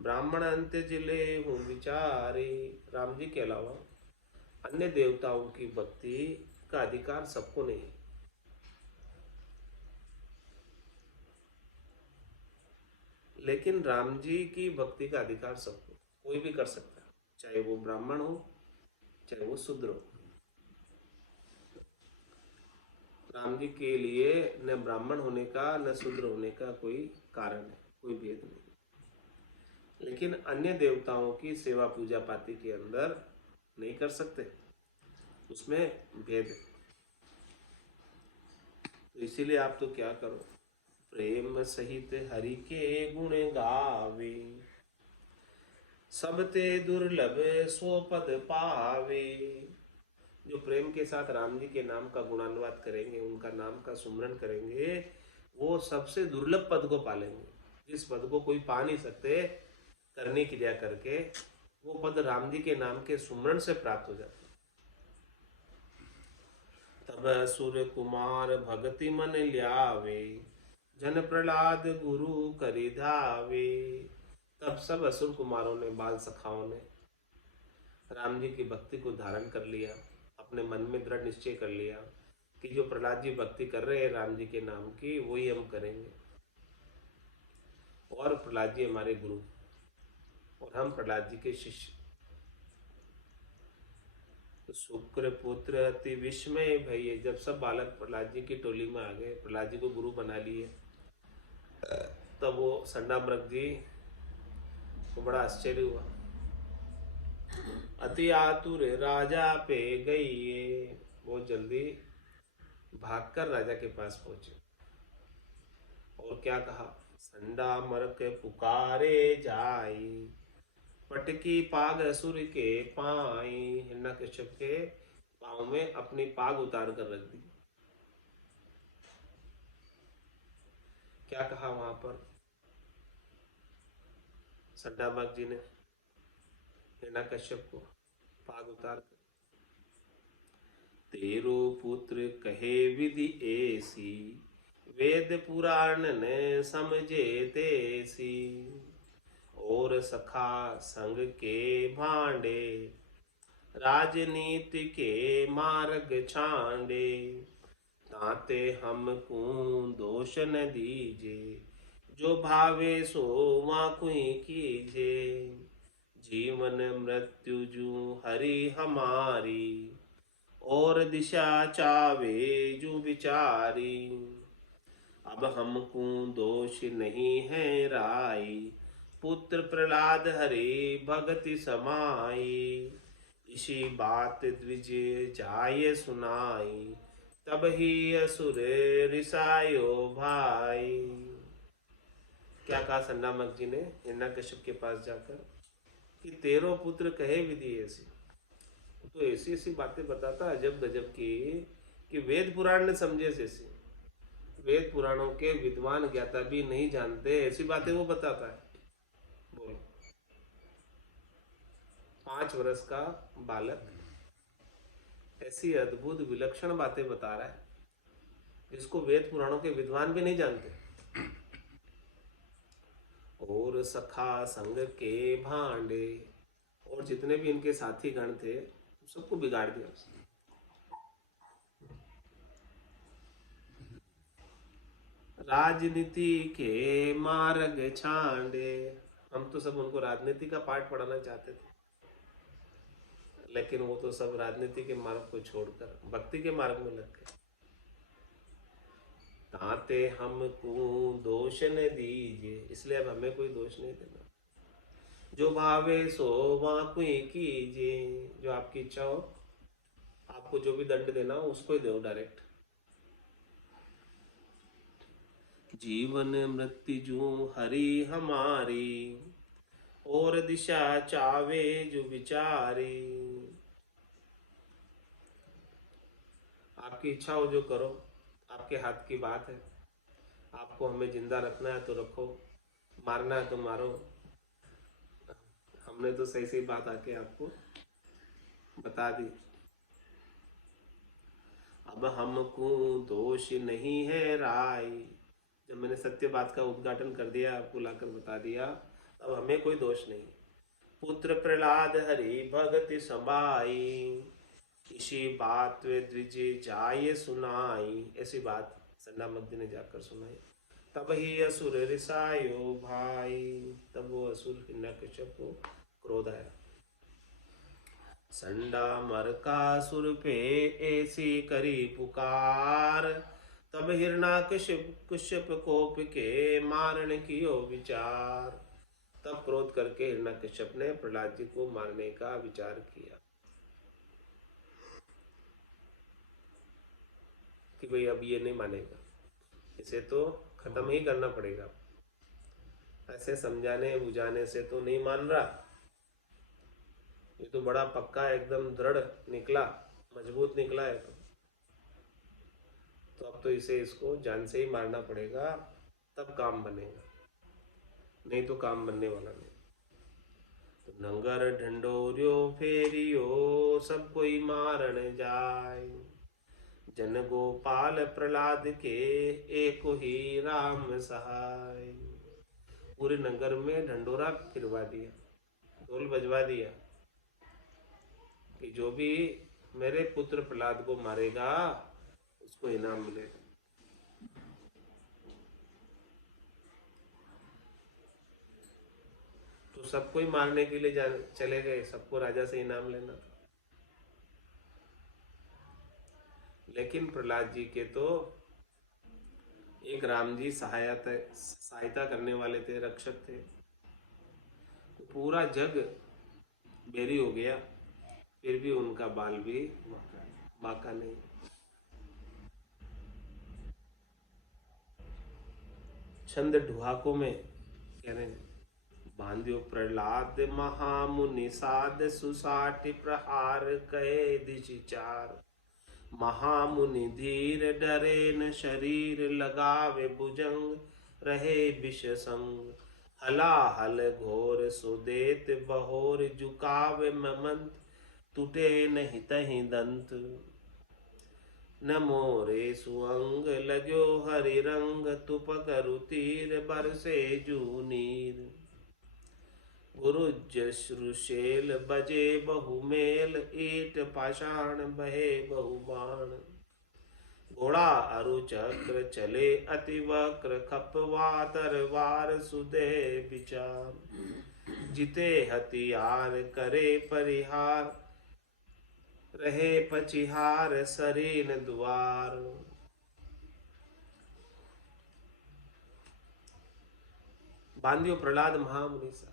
ब्राह्मण अंत्य जिले हूँ विचारी। राम जी के अलावा अन्य देवताओं की भक्ति का अधिकार सबको नहीं है, लेकिन राम जी की भक्ति का अधिकार सबको, कोई भी कर सकता है, चाहे वो ब्राह्मण हो चाहे वो शूद्र हो। राम जी के लिए न ब्राह्मण होने का न शूद्र होने का कोई कारण है, कोई भेद नहीं। लेकिन अन्य देवताओं की सेवा पूजा पाती के अंदर नहीं कर सकते, उसमें भेद है। तो इसीलिए आप तो क्या करो, प्रेम सहित हरि के गुण गावे, सब ते दुर्लभ सो पद पावे। जो प्रेम के साथ राम जी के नाम का गुणानुवाद करेंगे, उनका नाम का सुमरन करेंगे, वो सबसे दुर्लभ पद को पालेंगे, जिस पद को कोई पा नहीं सकते करने क्रिया करके, वो पद राम जी के नाम के सुमरन से प्राप्त हो जाता है। तब असुर कुमार भगति मन ल्यावे, जन प्रहलाद गुरु करि धावे। तब सब असुर कुमारों ने, बाल सखाओं ने राम जी की भक्ति को धारण कर लिया, अपने मन में दृढ़ निश्चय कर लिया कि जो प्रहलाद जी भक्ति कर रहे हैं राम जी के नाम की, वही हम करेंगे, और प्रहलाद जी हमारे गुरु और हम प्रहलाद जी के शिष्य। तो शुक्र पुत्र अति विस्मय भइए, जब सब बालक प्रहलाद जी की टोली में आ गए, प्रहलाद जी को गुरु बना लिए, तब वो संडामृग जी को बड़ा आश्चर्य हुआ। अति आतुर राजा पे गई, बहुत जल्दी भागकर राजा के पास पहुंचे और क्या कहा, संडामर्क पुकारे जाई, पटकी पाग असुर के पाई। हिरण्यकश्यप के पांव में अपनी पाग उतार कर रख दी। क्या कहा वहां पर संडामर्क जी ने हिरण्यकश्यप को पाग उतार कर, तेरो पुत्र कहे विधि ऐसी, वेद पुराण ने समझे तेसी। और सखा संग के भांडे, राजनीति के मार्ग छांडे। ताते हमको दोष न दीजे, जो भावे सो वाकुई कीजे। जीवन मृत्यु जू हरि हमारी, और दिशा चावे जू विचारी। अब हमको दोष नहीं है राई, पुत्र प्रहलाद हरि भगति समाई। इसी बात द्विज जाय सुनाई, तब ही असुर रिसायो भाई। क्या कहा संडामक जी ने हिरण्यकश्यप के पास जाकर कि तेरो पुत्र कहे विधि ऐसी, तो ऐसी ऐसी बातें बताता अजब गजब की कि वेद पुराण ने समझे ऐसी, वेद पुराणों के विद्वान ज्ञाता भी नहीं जानते ऐसी बातें वो बताता है। बोलो, 5 वर्ष का बालक ऐसी अद्भुत विलक्षण बातें बता रहा है जिसको वेद पुराणों के विद्वान भी नहीं जानते, और सखा संग के भांडे, और जितने भी इनके साथी गण थे सबको बिगाड़ दिया उसने। राजनीति के मार्ग छांडे, हम तो सब उनको राजनीति का पाठ पढ़ाना चाहते थे, लेकिन वो तो सब राजनीति के मार्ग को छोड़कर भक्ति के मार्ग में लग गए। ताते हमको दोष न दीजिए, इसलिए अब हमें कोई दोष नहीं देना। जो भावे सो वाकुई कीजिए, जो आपकी इच्छा हो, आपको जो भी दंड देना हो उसको ही दो डायरेक्ट। जीवन मृत्यु हरि हमारी, और दिशा चावे जो विचारी। आपकी इच्छा हो जो करो, आपके हाथ की बात है। आपको हमें जिंदा रखना है तो रखो, मारना है तो मारो। हमने तो सही सही बात आके आपको बता दी। अब हमको दोष नहीं है राय, जब मैंने सत्य बात का उद्घाटन कर दिया, आपको लाकर बता दिया, अब हमें कोई दोष नहीं। पुत्र प्रहलाद हरि भगति समाई, इसी बात वे द्विजे जाय सुनाई। ऐसी बात संडामद्दी ने जाकर सुनाई। तब ही असुर रिसायो भाई, तब वो असुर हिरण्यकश्यप को क्रोध आया। संडा मरकासुर पे ऐसी करी पुकार, तब हिरण्यकश्यप कोप के मारने की ओ विचार। तब क्रोध करके हिरण्यकश्यप ने प्रहलाद जी को मारने का विचार किया कि भाई अब ये नहीं मानेगा, इसे तो खत्म ही करना पड़ेगा। ऐसे समझाने बुझाने से तो नहीं मान रहा, ये तो बड़ा पक्का एकदम दृढ़ निकला, मजबूत निकला है। तो अब तो इसको जान से ही मारना पड़ेगा, तब काम बनेगा, नहीं तो काम बनने वाला नहीं। तो नंगर ढंडोरियो फेरियो, सब कोई मारन जाय। जन गोपाल प्रहलाद के एक ही राम सहाय। पूरे नगर में ढंडोरा फिरवा दिया, ढोल बजवा दिया कि जो भी मेरे पुत्र प्रहलाद को मारेगा उसको इनाम मिलेगा। तो सबको ही मारने के लिए चले गए, सबको राजा से इनाम लेना था। लेकिन प्रहलाद जी के तो एक राम जी सहायता करने वाले थे, रक्षक थे। तो पूरा जग बेरी हो गया, फिर भी उनका बाल भी बाका नहीं। छंद ढुहाकों में कह रहे हैं, बांध्यो प्रहलाद महामुनि साध सुसाट प्रहार कहे दिशि चार। महामुनि धीर डरे न शरीर, लगावे भुजंग रहे विष संग। हलाहल घोर सुदेत बहोर, झुकावे ममंत टूटे नहीं तहि दंत। न मोरे सुअंग लगो हरि रंग, तुप करु तीर बरसे जूनीर। गुरुज श्रुशेल बजे बहुमेल, ईट पाषाण बहे बहुबाण। घोड़ा अरु चक्र चले अति वक्र, खपवा तरवार सुदे विचार। जिते हथियार करे परिहार, रहे पचिहार सरीन द्वार। बांधियो प्रहलाद महामुनि सा।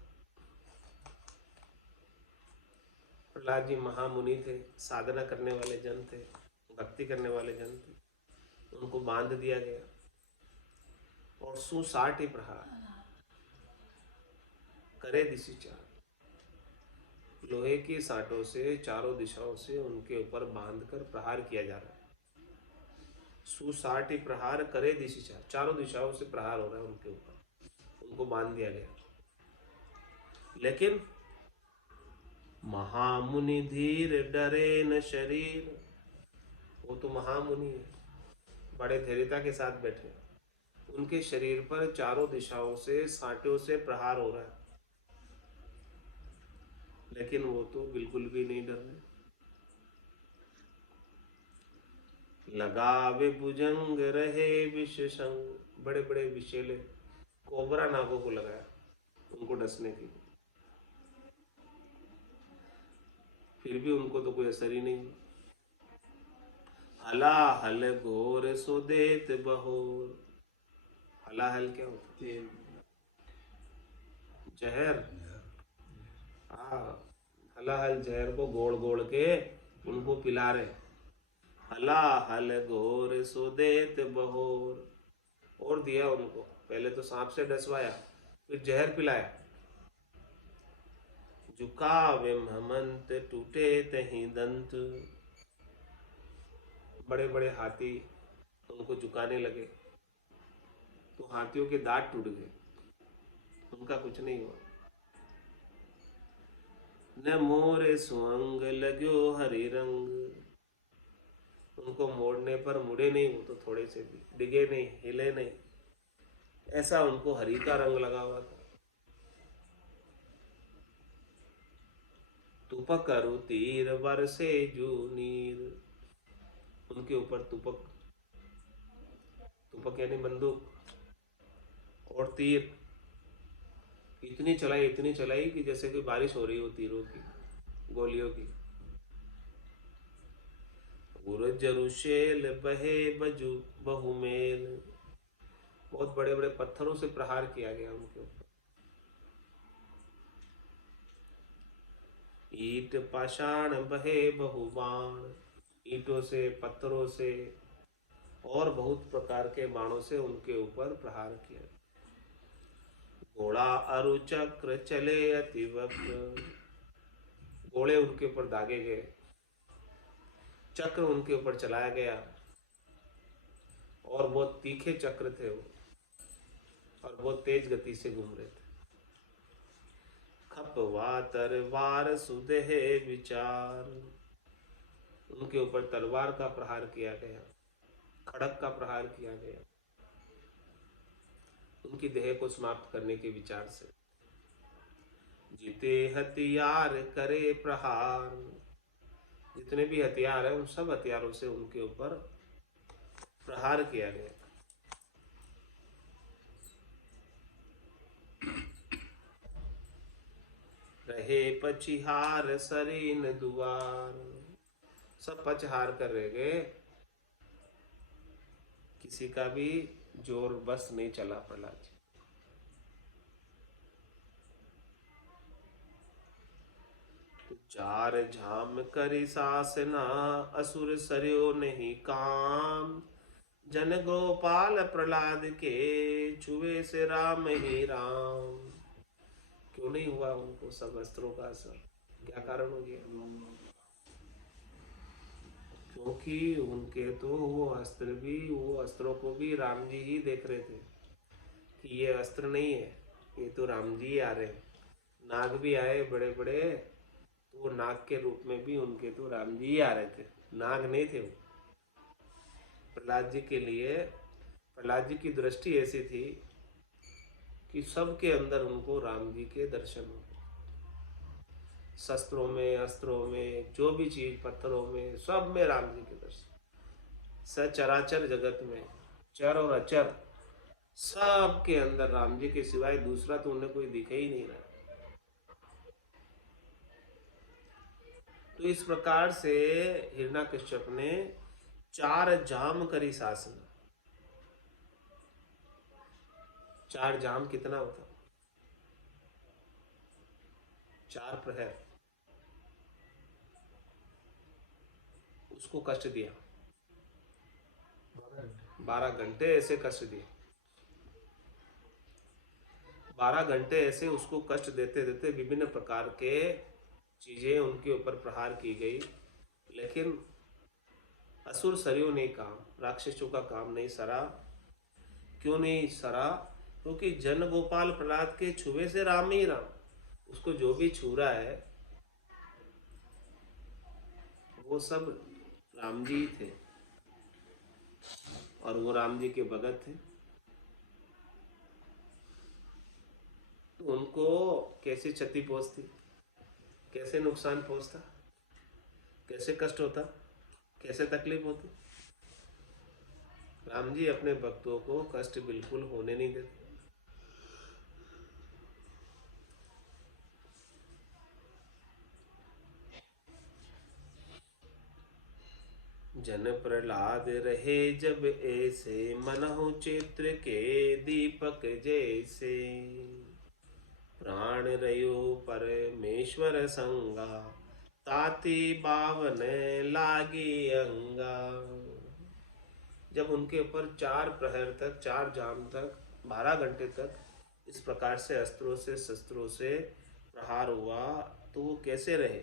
प्रहलाद जी महामुनि थे, साधना करने वाले जन थे, भक्ति करने वाले जन थे। उनको बांध दिया गया और सुसाट प्रहार करे दिशि चार। लोहे की साटों से चारों दिशाओं से उनके ऊपर बांधकर प्रहार किया जा रहा है। सुसाट प्रहार करे दिशि चार, चारों दिशाओं से प्रहार हो रहा है उनके ऊपर, उनको बांध दिया गया। लेकिन महामुनि धीर डरे न शरीर, वो तो महामुनि है, बड़े धैर्यता के साथ बैठे, उनके शरीर पर चारों दिशाओं से सांटों से प्रहार हो रहा है, लेकिन वो तो बिल्कुल भी नहीं डर रहे। लगावे भुजंग रहे विष संग, बड़े बड़े विषैले कोबरा नागों को लगाया उनको डसने के लिए, फिर भी उनको तो कोई असर ही नहीं। हलाहल घोर सो देत बहोर, हलाहल क्या होता है? जहर। हाँ, हलाहल जहर को गोड़ गोड़ के उनको पिला रहे। हलाहल घोर सो देत बहोर, और दिया उनको, पहले तो सांप से डसवाया, फिर जहर पिलाया। झुकावे महमंत टूटे तहीं दंत, बड़े बड़े हाथी उनको झुकाने लगे तो हाथियों के दांत टूट गए, उनका कुछ नहीं हुआ। न मोरे सुअंग लगो हरि रंग, उनको मोड़ने पर मुड़े नहीं, वो तो थोड़े से भी डिगे नहीं, हिले नहीं, ऐसा उनको हरि का रंग लगा हुआ था। तुपक करु तीर बरसे जू नीर, उनके ऊपर तुपक, तुपक यानी बंदूक, और तीर इतनी चलाई कि जैसे कि बारिश हो रही हो तीरों की, गोलियों की। उरज रुशेल बहे बजू बहुमेल, बहुत बड़े बड़े पत्थरों से प्रहार किया गया उनके ऊपर। ईट पाषाण बहे बहुबाण, ईंटों से, पत्थरों से और बहुत प्रकार के बाणों से उनके ऊपर प्रहार किया। घोड़ा अरु चक्र चले अति वक्र, घोड़े उनके ऊपर दागे गए, चक्र उनके ऊपर चलाया गया, और बहुत तीखे चक्र थे वो, और बहुत तेज गति से घूम रहे थे। खपवा तरवार सुदेहे विचार, उनके ऊपर तलवार का प्रहार किया गया, खड़क का प्रहार किया गया, उनकी देह को समाप्त करने के विचार से। जीते हथियार करे प्रहार, जितने भी हथियार है उन सब हथियारों से उनके ऊपर प्रहार किया गया। रहे पचिहार सरीन दुआर, सब पचहार कर रहे गए, किसी का भी जोर बस नहीं चला प्रहलाद जी। तो चार झाम करी सासना, असुर सरयो नहीं काम, जन गोपाल प्रहलाद के छुए से राम ही राम। क्यों नहीं हुआ उनको सब अस्त्रों का असर, क्या कारण हो गया? क्योंकि उनके तो वो अस्त्र भी, वो अस्त्रों को भी राम जी ही देख रहे थे कि ये अस्त्र नहीं है, ये तो राम जी आ रहे हैं। नाग भी आए बड़े बड़े, तो वो नाग के रूप में भी उनके तो राम जी ही आ रहे थे, नाग नहीं थे वो। प्रहलाद जी के लिए, प्रहलाद जी की दृष्टि ऐसी थी कि सबके अंदर उनको राम जी के दर्शन हो, शस्त्रों में, अस्त्रों में, जो भी चीज, पत्थरों में, सब में राम जी के दर्शन। सचराचर जगत में, चर और अचर, सब के अंदर राम जी के सिवाय दूसरा तो उन्हें कोई दिखे ही नहीं रहा। तो इस प्रकार से हिरण्यकश्यप ने चार जाम करी शासन। चार जाम कितना होता? 4 प्रहर उसको कष्ट दिया, 12 घंटे ऐसे कष्ट दिए, 12 घंटे ऐसे उसको कष्ट देते देते विभिन्न प्रकार के चीजें उनके ऊपर प्रहार की गई, लेकिन असुर सरियों ने काम, राक्षसों का काम नहीं सरा। क्यों नहीं सरा? क्योंकि जन गोपाल प्रहलाद के छुए से राम ही राम, उसको जो भी छू रहा है वो सब राम जी थे, और वो राम जी के भगत थे। उनको कैसी क्षति पहुंचती, कैसे नुकसान पहुंचता, कैसे कष्ट होता, कैसे तकलीफ होती। राम जी अपने भक्तों को कष्ट बिल्कुल होने नहीं देते। जन प्रहलाद रहे जब ऐसे, मनहु चित्र के दीपक जैसे। प्राण रयो परमेश्वर संगा, ताति बावन लागी अंगा। जब उनके ऊपर 4 प्रहर तक, 4 जाम तक, 12 घंटे तक इस प्रकार से अस्त्रों से शस्त्रों से प्रहार हुआ, तो वो कैसे रहे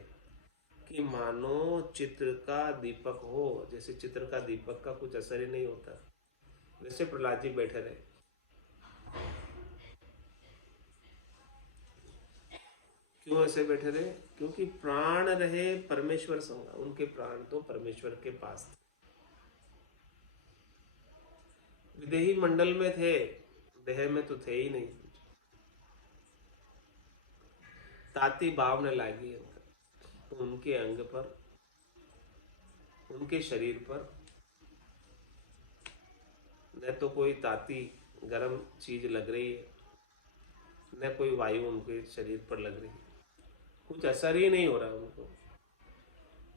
कि मानो चित्र का दीपक हो। जैसे चित्र का दीपक का कुछ असर ही नहीं होता, वैसे प्रहलाद जी बैठे रहे। क्यों ऐसे बैठे रहे? क्योंकि प्राण रहे परमेश्वर संग, उनके प्राण तो परमेश्वर के पास थे। विदेही मंडल में थे, देह में तो थे ही नहीं। ताती भाव न लागी तो उनके अंग पर, उनके शरीर पर न तो कोई ताती गर्म चीज लग रही है, न कोई वायु उनके शरीर पर लग रही है, कुछ असर ही नहीं हो रहा उनको,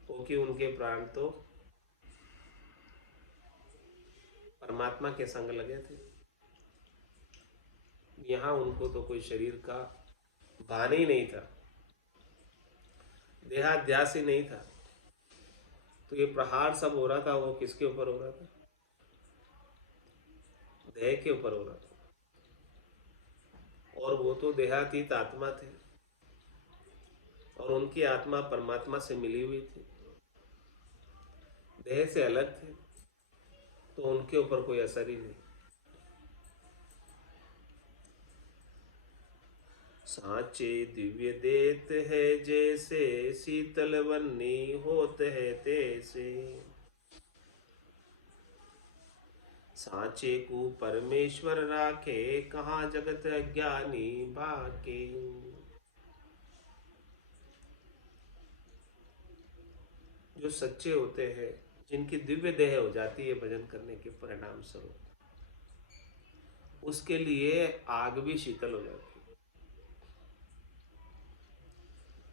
क्योंकि उनके प्राण तो परमात्मा के संग लगे थे। यहाँ उनको तो कोई शरीर का भान ही नहीं था, देहाध्यास ही नहीं था। तो ये प्रहार सब हो रहा था, वो किसके ऊपर हो रहा था? देह के ऊपर हो रहा था। और वो तो देहातीत आत्मा थे, और उनकी आत्मा परमात्मा से मिली हुई थी, देह से अलग थे, तो उनके ऊपर कोई असर ही नहीं। साचे दिव्य देत है जैसे, शीतल वन्नी होत है तैसे। साचे को परमेश्वर राखे, कहाँ जगत अज्ञानी बाके। जो सच्चे होते हैं, जिनकी दिव्य देह हो जाती है भजन करने के परिणाम स्वरूप, उसके लिए आग भी शीतल हो जाती है।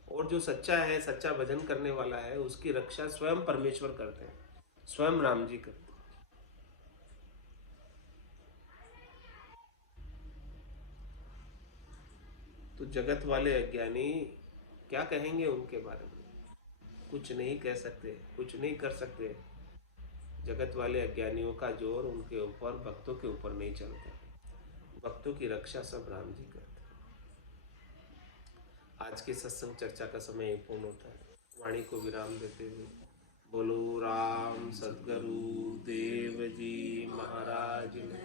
और जो सच्चा है, सच्चा भजन करने वाला है, उसकी रक्षा स्वयं परमेश्वर करते हैं, स्वयं राम जी करते हैं। तो जगत वाले अज्ञानी क्या कहेंगे उनके बारे में? कुछ नहीं कह सकते, कुछ नहीं कर सकते। जगत वाले अज्ञानियों का जोर उनके ऊपर, भक्तों के ऊपर नहीं चलता। भक्तों की रक्षा सब राम जी करते हैं। आज की सत्संग चर्चा का समय पूर्ण होता है। वाणी को विराम देते हुए बोलो राम सद्गुरु देव जी महाराज ने,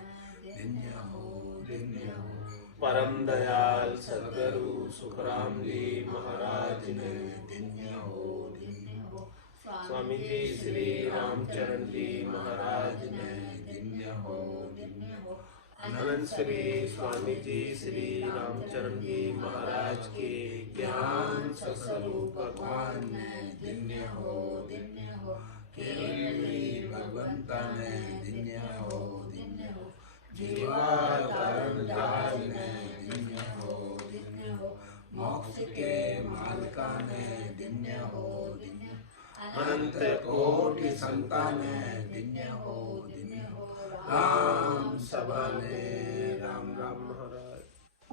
परम दयाल सद्गुरु सुखराम जी महाराज ने, स्वामी जी श्री रामचरण जी महाराज ने, अनंत श्री स्वामी जी श्री रामचरण जी महाराज के ज्ञान स्वरूप भगवान ने, दिन्य हो केवली भगवंता ने, दिन्य हो जीवावतारण जहाज ने, दिन्य हो मोक्ष के मालिका ने, दिन्य हो अनंत कोटि संतान ने, दिन्य हो राम सभा ने